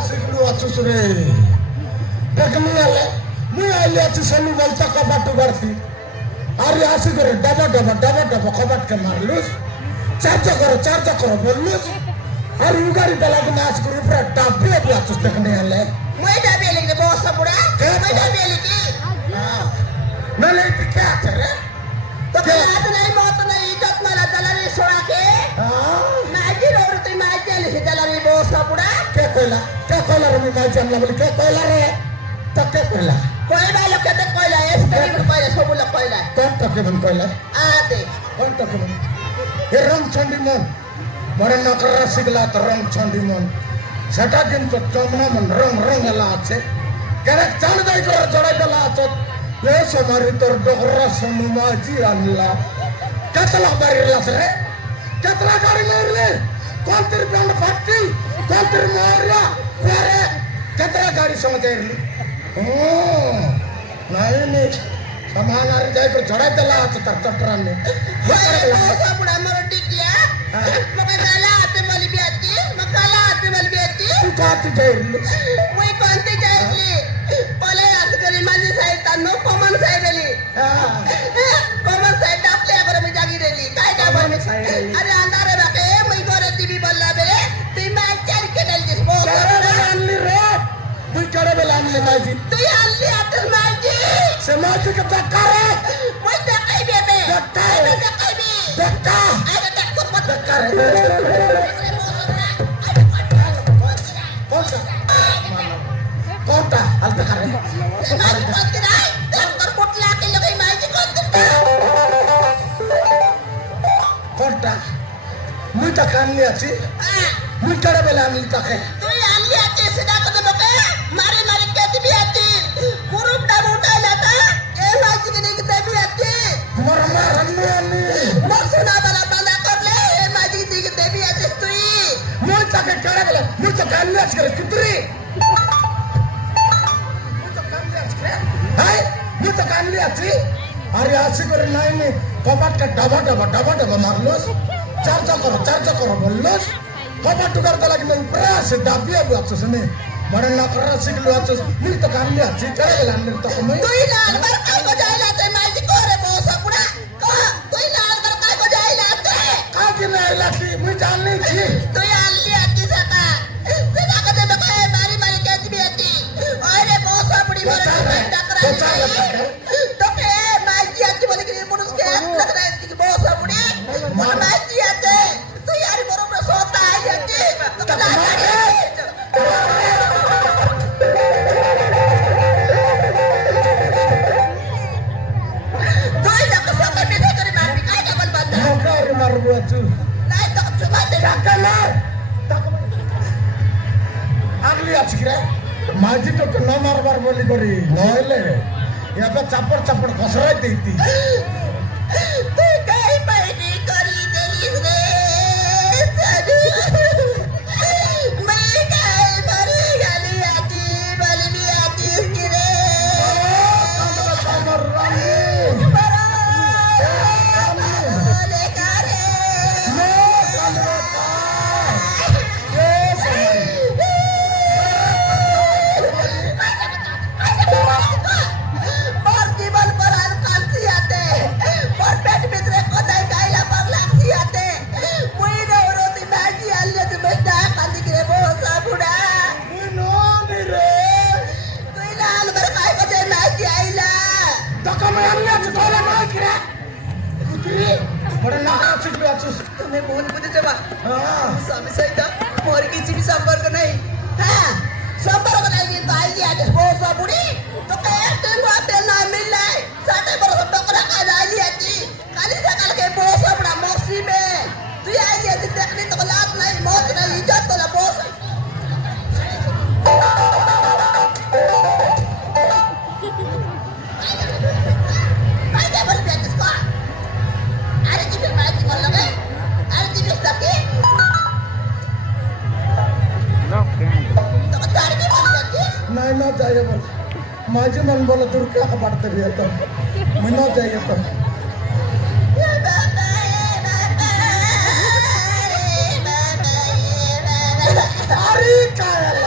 शिकलू वाचूस रे देख मी आली आची सनी बोलता कपाट उघडती अरे अशी करे डबा डबा डबा डबा कपाट के मारलूस चार्ज करो बोललूस अरे उगाड़ी दला के नाच करू पूरा डाबे वाचूस देखने आले मैं डाबे लेके बहुत सा बुढ़ा मैं डाबे लेके मैं लेके क्या करे तो आज नहीं मौत नहीं इज्जत मला दलाली सोडा के माझी रोटी माझी आली ही दलाली बहुत सा बुढ़ा क्या कोयला रे मैं जानला बोली क्या कोयला रे तो क्या कोयला कोयला लोग कहते कोयला एक्सपेरिमेंट कोयला सब लोग कोयला कौन तकरीबन कोयला आते कौन तकरीबन ये रंग चंडी मन बड़े नकर सिगला तो रंग चंडी मन सेटा दिन तो चमना मन रंग ला आछे करे चांद दाई कर जड़ाई दला आछो ये सोमारी तोर डोगरा सोनुमा जी अल्लाह केतला बारी लास रे केतला गाड़ी मेरले कौन तेरी ब्रांड फट्टी कौन तेरी मोरिया फेरे केतला गाड़ी समझ रही नहीं सामान आ जाए तो जड़ाई दला आछो तर चटरा ने बहुत सा बुढ़ा मरो टिकिया मगर दला आते मली भी आती मकाला आते मली भी आती तू काती जाइली मैं कोणती जायली पहिले आज करी माझी साईड तानो कॉमन साईड आली कॉमन साईड आपल्या अगर मी जागी रेली काय बन अरे अंधारे बाके मैं गोरे टीवी बोलला बेरे ती मॅच चार केडल दिस बोल आणली रे तू कडे बेला आणली माझी तू आणली आता माझी समाज का धक्का रे मैं टकाई बेबे धक्का टकाई बे धक्का अरे टक्कर मत धक्का रे कोणता हलता का रे कोणती नाही टक्कर कुठला केलं काही माहिती कोणती कोणता मी तर आणली अशी मी कडे बेला आणली टाके तू आणली आते सिधा कदम बके मारे कहती भी आती कुरुप डाब उठायला था ए माझी की नाही किती भी आती मरमा रन्नी आणली मग सुना बला बांधा करले ए माझी की किती भी आती तू मी टाके कडे बेला मी तर आणली अशी करे कितरी मी तर आणली अशी अरे अशी करे नाही कपाट का डबा मारलोस चार्ज करो बोललोस कपाट करता लगे मैं प्रयास डाबिया वाचोस ने बड़े नकरा सिगलो वाचोस मी तो आणली अशी कडे बेला आणली तो मी तू लाल बर काय को जायला ते माझी कोरे बोसा पुडा का तू लाल बर काय को जायला ते का की नाही लागली मी जानली छी तू आणली आती जाता सिधा कदम बके मारी कहती भी आती अरे बोसा पुडी मरे टकरा तो के माझी आती बोले की पुरुष के लग रहा है कि बोसा पुडी माझी आते तू यार बरोबर सोता आहे आती तू का माझी तो न मारबार बोली करी नहले याचा चापड घसराय देती तू काय पाहिजे करी देलीस रे साधू मैं काय मरी गाली आती बली भी आती की रे तुम्ही बोल कुठे जेव्हा स्वामी सहित पोरगीची भी संपर्क नाही संपर्क नाही पाहिजे आधी बोसा पुढे तो काय ते वाटे नाही मिळलाय साठे बरोबर टोकरा काय झाली आधी काली सकाळ के बोसा पुढा मौसी में तू आई आधी देखली तो लात नाही मौत नाही इज्जत तो ला बोस नाही ना जाइए बोल माझी मन बोला दूर क्या पड़ते भी तो मैं ना जाइए तो अरे काय